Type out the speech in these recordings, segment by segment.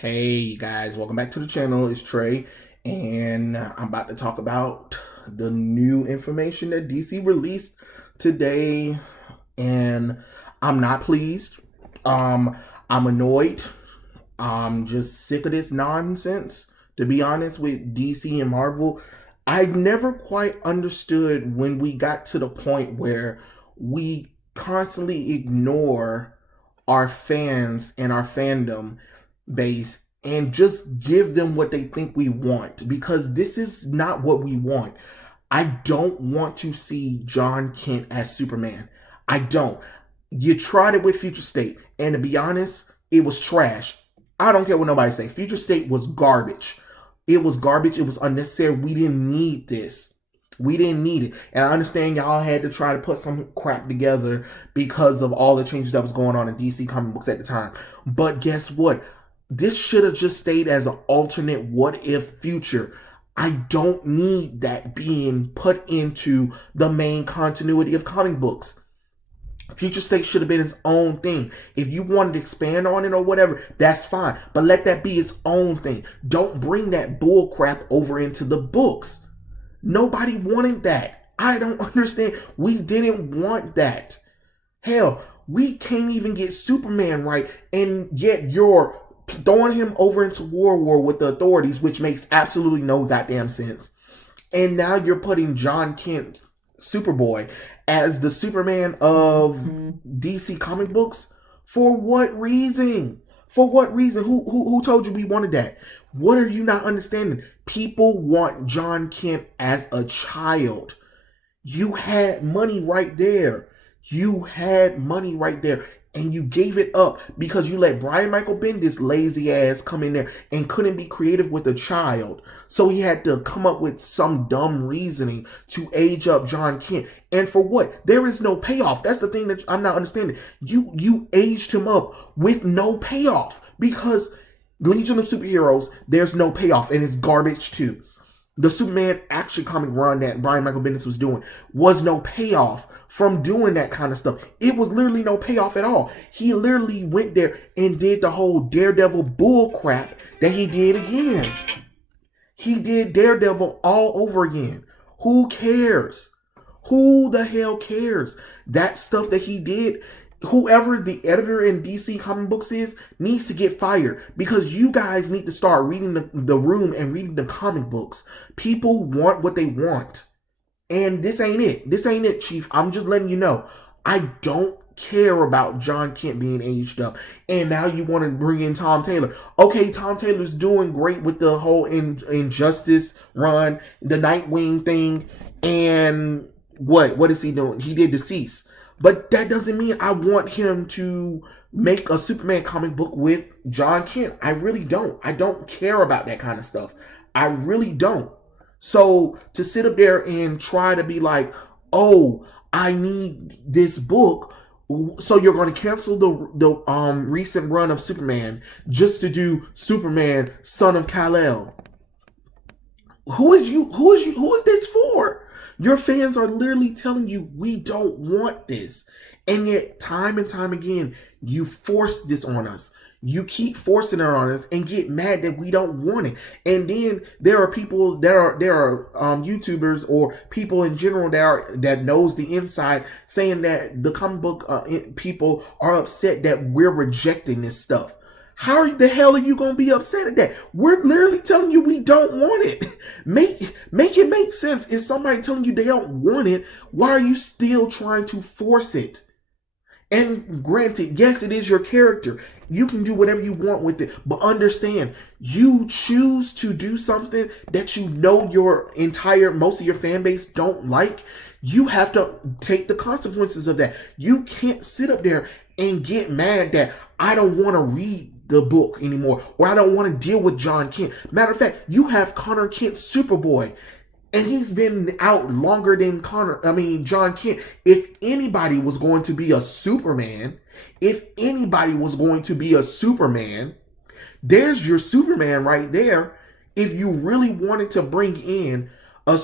Hey you guys, welcome back to the channel. It's Trey, and I'm about to talk about the new information that DC released today, and I'm not pleased. I'm annoyed. I'm just sick of this nonsense, to be honest, with DC and Marvel. I never quite understood when we got to the point where we constantly ignore our fans and our fandom base and just give them what they think we want, because this is not what we want. I don't want to see Jon Kent as Superman. I don't. You tried it with Future State, and to be honest, it was trash. I don't care what nobody say. Future State was garbage. It was garbage. It was unnecessary. We didn't need this. We didn't need it. And I understand y'all had to try to put some crap together because of all the changes that was going on in DC comic books at the time. But guess what? This should have just stayed as an alternate what if future. I don't need that being put into the main continuity of comic books. Future State should have been its own thing. If you wanted to expand on it or whatever, that's fine. But let that be its own thing. Don't bring that bull crap over into the books. Nobody wanted that. I don't understand. We didn't want that. Hell, we can't even get Superman right, and yet you're throwing him over into war with the authorities, which makes absolutely no goddamn sense. And now you're putting Jon Kent, Superboy, as the Superman of DC comic books. For what reason? For what reason? Who told you we wanted that? What are you not understanding? People want Jon Kent as a child. You had money right there. You had money right there. And you gave it up because you let Brian Michael Bendis lazy ass come in there and couldn't be creative with a child. So he had to come up with some dumb reasoning to age up Jon Kent. And for what? There is no payoff. That's the thing that I'm not understanding. You aged him up with no payoff, because Legion of Superheroes, there's no payoff, and it's garbage too. The Superman action comic run that Brian Michael Bendis was doing was no payoff from doing that kind of stuff. It was literally no payoff at all. He literally went there and did the whole Daredevil bull crap that he did again. He did Daredevil all over again. Who cares? Who the hell cares? That stuff that he did, whoever the editor in DC comic books is, needs to get fired, because you guys need to start reading the room and reading the comic books. People want what they want. And this ain't it. This ain't it, Chief. I'm just letting you know. I don't care about Jon Kent being aged up. And now you want to bring in Tom Taylor. Okay, Tom Taylor's doing great with the whole Injustice run, the Nightwing thing, and what is he doing? He did Deceased. But that doesn't mean I want him to make a Superman comic book with Jon Kent. I really don't. I don't care about that kind of stuff. I really don't. So to sit up there and try to be like, oh, I need this book, so you're going to cancel the recent run of Superman just to do Superman, Son of Kal-El. Who is this for? Your fans are literally telling you we don't want this. And yet, time and time again, you force this on us. You keep forcing it on us and get mad that we don't want it. And then there are people there are YouTubers or people in general that knows the inside, saying that the comic book people are upset that we're rejecting this stuff. How the hell are you going to be upset at that? We're literally telling you we don't want it. Make it make sense. If somebody telling you they don't want it, why are you still trying to force it? And granted, yes, it is your character. You can do whatever you want with it. But understand, you choose to do something that you know most of your fan base don't like. You have to take the consequences of that. You can't sit up there and get mad that I don't want to read the book anymore, or I don't want to deal with Jon Kent. Matter of fact, you have Connor Kent, Superboy, and he's been out longer than Jon Kent. If anybody was going to be a Superman, there's your Superman right there. If you really wanted to bring in a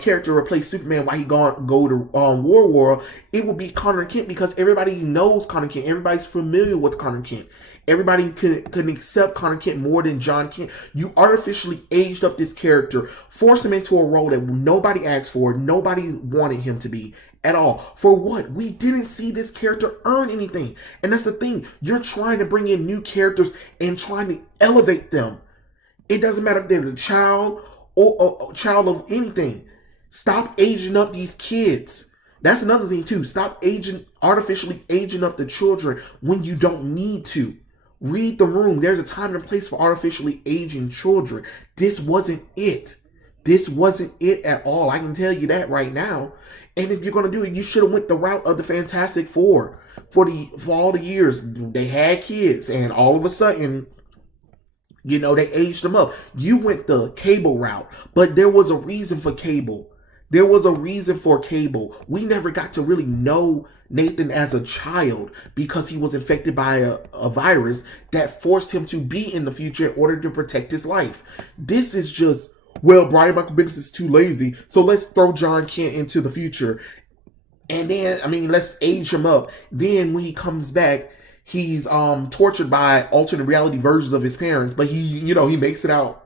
character to replace Superman while he go to War World, it would be Connor Kent, because everybody knows Connor Kent. Everybody's familiar with Connor Kent. Everybody couldn't accept Connor Kent more than Jon Kent. You artificially aged up this character, forced him into a role that nobody asked for, nobody wanted him to be at all. For what? We didn't see this character earn anything. And that's the thing. You're trying to bring in new characters and trying to elevate them. It doesn't matter if they're a child or a child of anything. Stop aging up these kids. That's another thing too. Stop artificially aging up the children when you don't need to. Read the room. There's a time and a place for artificially aging children. This wasn't it. This wasn't it at all. I can tell you that right now. And if you're going to do it, you should have went the route of the Fantastic Four. For all the years they had kids, and all of a sudden, you know, they aged them up. You went the Cable route, but there was a reason for Cable. There was a reason for Cable. We never got to really know Nathan as a child because he was infected by a virus that forced him to be in the future in order to protect his life. This is just, well, Brian Michael Bendis is too lazy, so let's throw Jon Kent into the future. And then, I mean, let's age him up. Then when he comes back, he's tortured by alternate reality versions of his parents, but he makes it out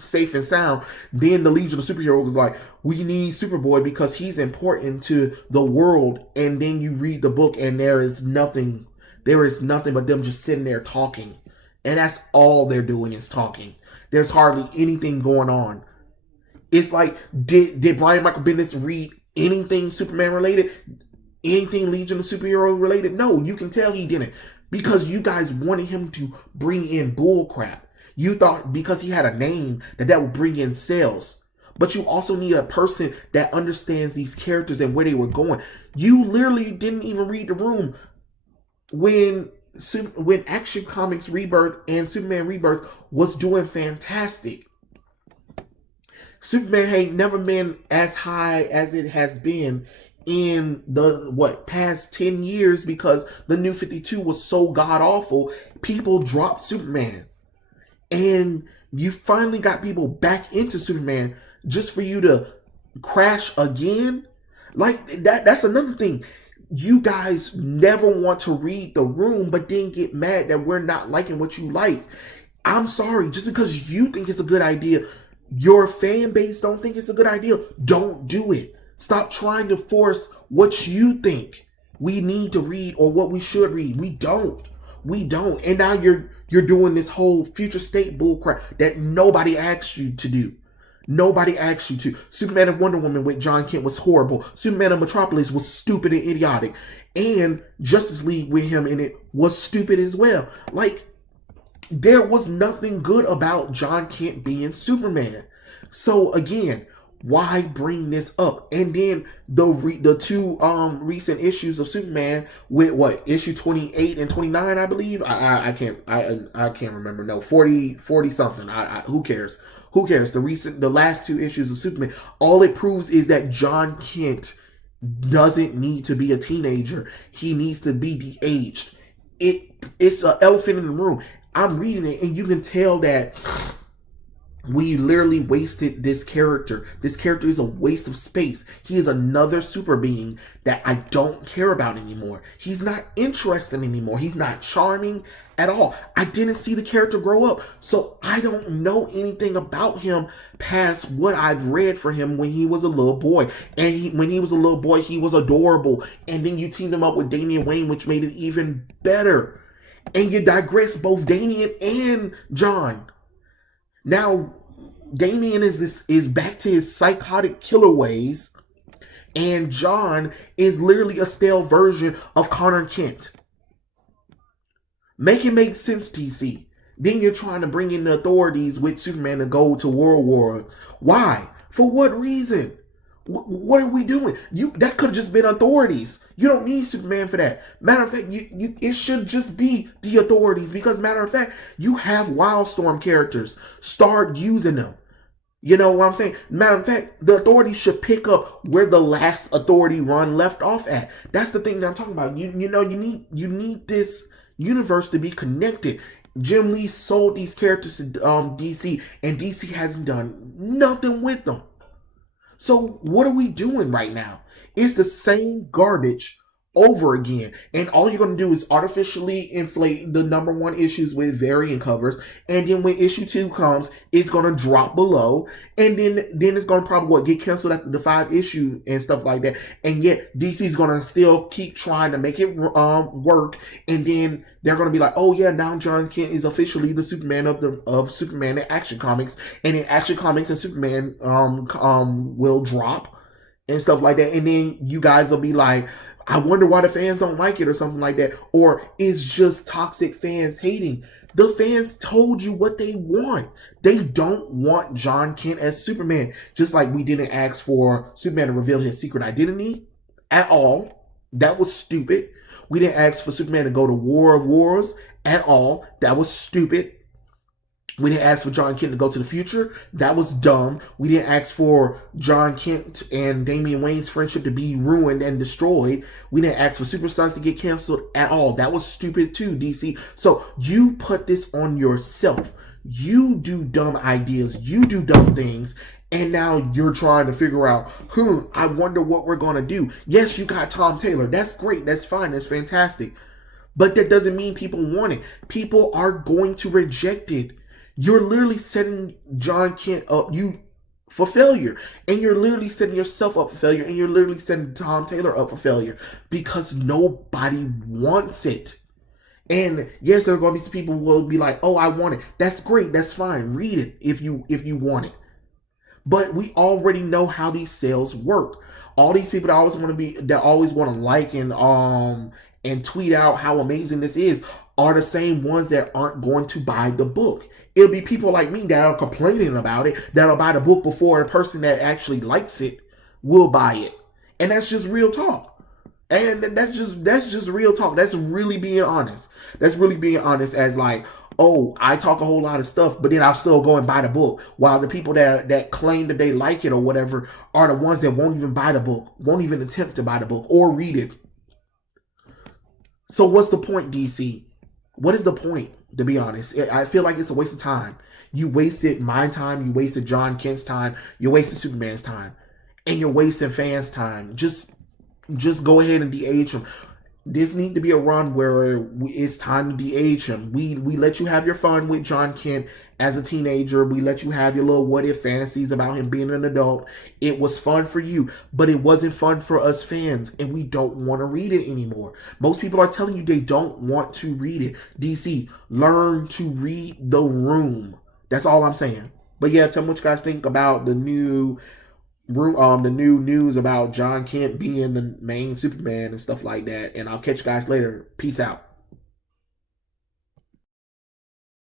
safe and sound. Then the Legion of Superheroes was like, we need Superboy because he's important to the world. And then you read the book and there is nothing but them just sitting there talking. And that's all they're doing is talking. There's hardly anything going on. It's like, did Brian Michael Bendis read anything Superman related? Anything Legion of Superheroes related? No, you can tell he didn't. Because you guys wanted him to bring in bullcrap. You thought because he had a name that would bring in sales. But you also need a person that understands these characters and where they were going. You literally didn't even read the room when Action Comics Rebirth and Superman Rebirth was doing fantastic. Superman ain't never been as high as it has been in the past 10 years because the New 52 was so god awful. People dropped Superman. And you finally got people back into Superman just for you to crash again. Like that's another thing. You guys never want to read the room, but then get mad that we're not liking what you like. I'm sorry, just because you think it's a good idea, your fan base don't think it's a good idea, don't do it. Stop trying to force what you think we need to read or what we should read. We don't. And now you're doing this whole future state bullcrap that nobody asked you to do. Nobody asked you to. Superman and Wonder Woman with Jon Kent was horrible. Superman and Metropolis was stupid and idiotic. And Justice League with him in it was stupid as well. Like, there was nothing good about Jon Kent being Superman. So again, why bring this up? And then the two recent issues of Superman with issue 28 and 29, I believe. I can't remember. No, 40 something. Who cares? The last two issues of Superman, all it proves is that Jon Kent doesn't need to be a teenager. He needs to be de-aged. It's an elephant in the room. I'm reading it and you can tell that we literally wasted this character. This character is a waste of space. He is another super being that I don't care about anymore. He's not interesting anymore. He's not charming at all. I didn't see the character grow up, so I don't know anything about him past what I've read for him when he was a little boy. And when he was a little boy, he was adorable. And then you teamed him up with Damian Wayne, which made it even better. And you digress both Damian and John. Now, Damian is back to his psychotic killer ways, and John is literally a stale version of Connor Kent. Make it make sense, DC. Then you're trying to bring in the authorities with Superman to go to World War. Why? For what reason? What are we doing? That could have just been authorities. You don't need Superman for that. Matter of fact, it should just be the authorities because, matter of fact, you have Wildstorm characters. Start using them. You know what I'm saying? Matter of fact, the authorities should pick up where the last authority run left off at. That's the thing that I'm talking about. You need this universe to be connected. Jim Lee sold these characters to DC, and DC hasn't done nothing with them. So what are we doing right now? It's the same garbage over again. And all you're going to do is artificially inflate the number one issues with variant covers. And then when issue 2 comes, it's going to drop below. And then it's going to probably get canceled after the 5 issue and stuff like that. And yet DC's going to still keep trying to make it work. And then they're going to be like, oh yeah, now Jon Kent is officially the Superman of Superman and Action Comics. And in Action Comics and Superman will drop and stuff like that. And then you guys will be like, I wonder why the fans don't like it or something like that. Or it's just toxic fans hating. The fans told you what they want. They don't want Jon Kent as Superman. Just like we didn't ask for Superman to reveal his secret identity at all. That was stupid. We didn't ask for Superman to go to War of Wars at all. That was stupid. We didn't ask for Jon Kent to go to the future. That was dumb. We didn't ask for Jon Kent and Damian Wayne's friendship to be ruined and destroyed. We didn't ask for Super Sons to get canceled at all. That was stupid too, DC. So you put this on yourself. You do dumb ideas. You do dumb things. And now you're trying to figure out, I wonder what we're going to do. Yes, you got Tom Taylor. That's great. That's fine. That's fantastic. But that doesn't mean people want it. People are going to reject it. You're literally setting Jon Kent up for failure. And you're literally setting yourself up for failure. And you're literally setting Tom Taylor up for failure. Because nobody wants it. And yes, there are going to be some people who will be like, oh, I want it. That's great. That's fine. Read it if you want it. But we already know how these sales work. All these people that always want to like and tweet out how amazing this is are the same ones that aren't going to buy the book. It'll be people like me that are complaining about it, that'll buy the book before a person that actually likes it will buy it. And that's just real talk. And that's just real talk. That's really being honest. That's really being honest as like, oh, I talk a whole lot of stuff, but then I'll still go and buy the book. While the people that claim that they like it or whatever are the ones that won't even buy the book, won't even attempt to buy the book or read it. So what's the point, DC? What is the point, to be honest? I feel like it's a waste of time. You wasted my time. You wasted Jon Kent's time. You wasted Superman's time. And you're wasting fans' time. Just go ahead and de-age him. This needs to be a run where it's time to de-age him. We let you have your fun with Jon Kent as a teenager. We let you have your little what-if fantasies about him being an adult. It was fun for you, but it wasn't fun for us fans, and we don't want to read it anymore. Most people are telling you they don't want to read it. DC, learn to read the room. That's all I'm saying. But yeah, tell me what you guys think about the new news about Jon Kent being the main Superman and stuff like that. And I'll catch you guys later. Peace out.